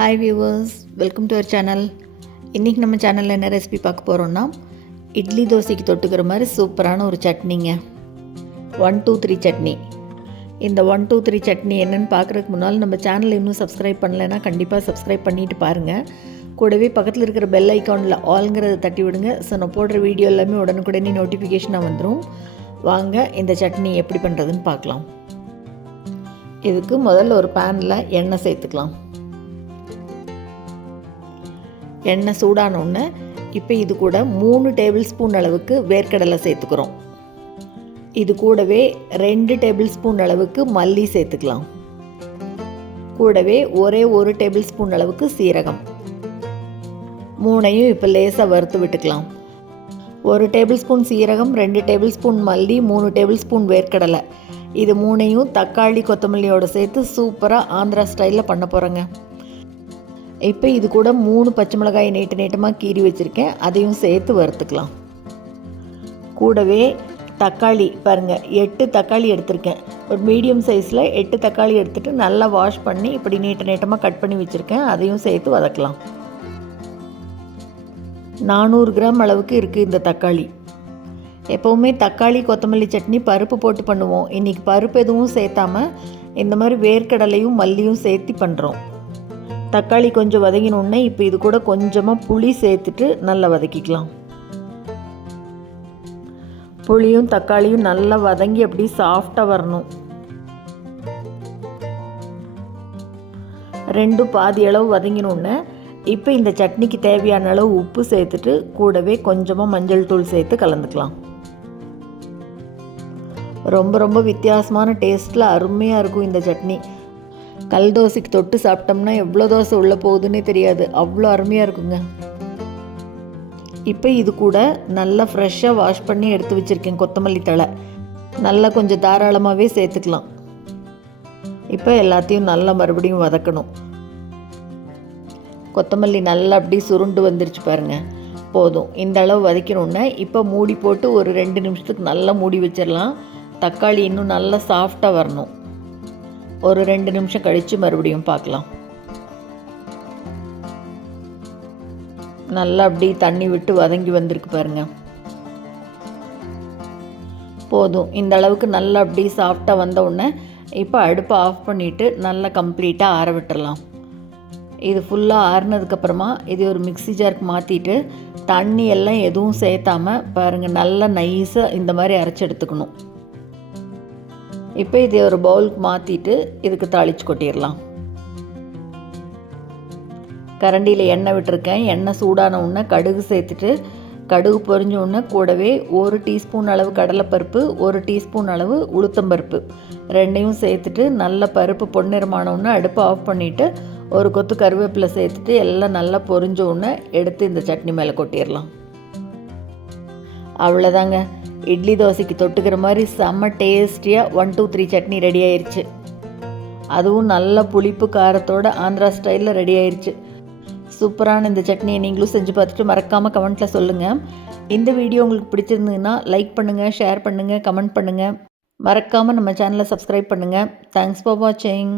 Hi viewers, welcome to our channel. இன்றைக்கி நம்ம சேனலில் என்ன ரெசிபி பார்க்க போகிறோன்னா, இட்லி தோசைக்கு தொட்டுக்கிற மாதிரி சூப்பரான ஒரு சட்னிங்க. 1 2 3 சட்னி. இந்த 1 2 3 சட்னி என்னென்னு பார்க்குறதுக்கு முன்னால் நம்ம சேனலை இன்னும் சப்ஸ்கிரைப் பண்ணலைன்னா கண்டிப்பாக சப்ஸ்கிரைப் பண்ணிவிட்டு பாருங்கள். கூடவே பக்கத்தில் இருக்கிற பெல் ஐக்கானில் ஆல்ங்கிறத தட்டி விடுங்க. ஸோ நான் போடுற வீடியோ எல்லாமே உடனுக்குடனே நோட்டிஃபிகேஷனாக வந்துடும். வாங்க இந்த சட்னி எப்படி பண்ணுறதுன்னு பார்க்கலாம். இதுக்கு முதல்ல ஒரு பேனில் எண்ணெய் சேர்த்துக்கலாம். எண்ணெய் சூடானோன்னு இப்போ இது கூட 3 டேபிள் ஸ்பூன் அளவுக்கு வேர்க்கடலை சேர்த்துக்கிறோம். இது கூடவே 2 டேபிள் ஸ்பூன் அளவுக்கு மல்லி சேர்த்துக்கலாம். கூடவே ஒரே 1 டேபிள் ஸ்பூன் அளவுக்கு சீரகம். 3ஐயும் இப்போ லேசாக வறுத்து விட்டுக்கலாம். 1 டேபிள் ஸ்பூன் சீரகம், 2 டேபிள் ஸ்பூன் மல்லி, 3 டேபிள் ஸ்பூன் வேர்க்கடலை. இது 3ஐயும் தக்காளி கொத்தமல்லியோடு சேர்த்து சூப்பராக ஆந்திரா ஸ்டைலில் பண்ண போகிறேங்க. இப்போ இது கூட 3 பச்சை மிளகாய் நீட்டமாக கீறி வச்சுருக்கேன், அதையும் சேர்த்து வறுத்துக்கலாம். கூடவே தக்காளி பாருங்கள், 8 தக்காளி எடுத்திருக்கேன். ஒரு மீடியம் சைஸில் 8 தக்காளி எடுத்துகிட்டு நல்லா வாஷ் பண்ணி இப்படி நீட்டமாக கட் பண்ணி வச்சுருக்கேன், அதையும் சேர்த்து வதக்கலாம். 400 கிராம் அளவுக்கு இருக்குது இந்த தக்காளி. எப்போவுமே தக்காளி கொத்தமல்லி சட்னி பருப்பு போட்டு பண்ணுவோம். இன்றைக்கி பருப்பு எதுவும் சேர்த்தாமல் இந்த மாதிரி வேர்க்கடலையும் மல்லியும் சேர்த்து பண்ணுறோம். தக்காளி கொஞ்சம் வதங்கினோடனே இப்போ இது கூட கொஞ்சமாக புளி சேர்த்துட்டு நல்லா வதக்கிக்கலாம். புளியும் தக்காளியும் நல்லா வதங்கி அப்படி சாஃப்டாக வரணும். 2 பாதி அளவு வதங்கினோடனே இப்போ இந்த சட்னிக்கு தேவையான அளவு உப்பு சேர்த்துட்டு கூடவே கொஞ்சமாக மஞ்சள் தூள் சேர்த்து கலந்துக்கலாம். ரொம்ப வித்தியாசமான டேஸ்ட்டில் அருமையாக இருக்கும் இந்த சட்னி. கல் தோசைக்கு தொட்டு சாப்பிட்டோம்னா எவ்வளோ தோசை உள்ளே போகுதுன்னே தெரியாது, அவ்வளோ அருமையாக இருக்குங்க. இப்போ இது கூட நல்லா ஃப்ரெஷ்ஷாக வாஷ் பண்ணி எடுத்து வச்சுருக்கேன் கொத்தமல்லி தழை. நல்லா கொஞ்சம் தாராளமாகவே சேர்த்துக்கலாம். இப்போ எல்லாத்தையும் நல்லா மறுபடியும் வதக்கணும். கொத்தமல்லி நல்லா அப்படி சுருண்டு வந்துருச்சு பாருங்கள், போதும். இந்த அளவு வதக்கணுன்னே இப்போ மூடி போட்டு ஒரு 2 நிமிஷத்துக்கு நல்லா மூடி வச்சிடலாம். தக்காளி இன்னும் நல்லா சாஃப்டாக வரணும். ஒரு 2 நிமிஷம் கழித்து மறுபடியும் பார்க்கலாம். நல்லா அப்படி தண்ணி விட்டு வதங்கி வந்திருக்கு பாருங்கள், போதும். இந்த அளவுக்கு நல்லா அப்படி சாஃப்டாக வந்த உடனே இப்போ அடுப்பை ஆஃப் பண்ணிவிட்டு நல்லா கம்ப்ளீட்டாக ஆற விட்டுறலாம். இது ஃபுல்லாக ஆறுனதுக்கப்புறமா இது ஒரு மிக்ஸி ஜாருக்கு மாற்றிட்டு தண்ணி எல்லாம் எதுவும் சேர்த்தாமல் பாருங்கள் நல்லா நைஸாக இந்த மாதிரி அரைச்சி எடுத்துக்கணும். இப்போ இதை ஒரு பவுலுக்கு மாற்றிட்டு இதுக்கு தாளித்து கொட்டிடலாம். கரண்டியில் எண்ணெய் விட்டுருக்கேன். எண்ணெய் சூடான உடனே கடுகு சேர்த்துட்டு கடுகு பொரிஞ்ச உடனே கூடவே 1 டீஸ்பூன் அளவு கடலைப்பருப்பு, 1 டீஸ்பூன் அளவு உளுத்தம்பருப்பு, 2ஐயும் சேர்த்துட்டு நல்ல பருப்பு பொன்னிறமான உடனே அடுப்பை ஆஃப் பண்ணிவிட்டு ஒரு கொத்து கருவேப்பிலை சேர்த்துட்டு எல்லாம் நல்லா பொரிஞ்ச உடனே எடுத்து இந்த சட்னி மேலே கொட்டிடலாம். அவ்வளோதாங்க, இட்லி தோசைக்கு தொட்டுக்கிற மாதிரி செம்ம டேஸ்டியாக 1 2 3 சட்னி ரெடி ஆயிடுச்சு. அதுவும் நல்ல புளிப்பு காரத்தோட ஆந்திரா ஸ்டைலில் ரெடி ஆயிடுச்சு. சூப்பரான இந்த சட்னியை நீங்களும் செஞ்சு பார்த்துட்டு மறக்காமல் கமெண்ட்டில் சொல்லுங்கள். இந்த வீடியோ உங்களுக்கு பிடிச்சிருந்ததுன்னா லைக் பண்ணுங்கள், ஷேர் பண்ணுங்கள், கமெண்ட் பண்ணுங்கள். மறக்காமல் நம்ம சேனலை சப்ஸ்கிரைப் பண்ணுங்கள். தேங்க்ஸ் ஃபார் வாட்சிங்.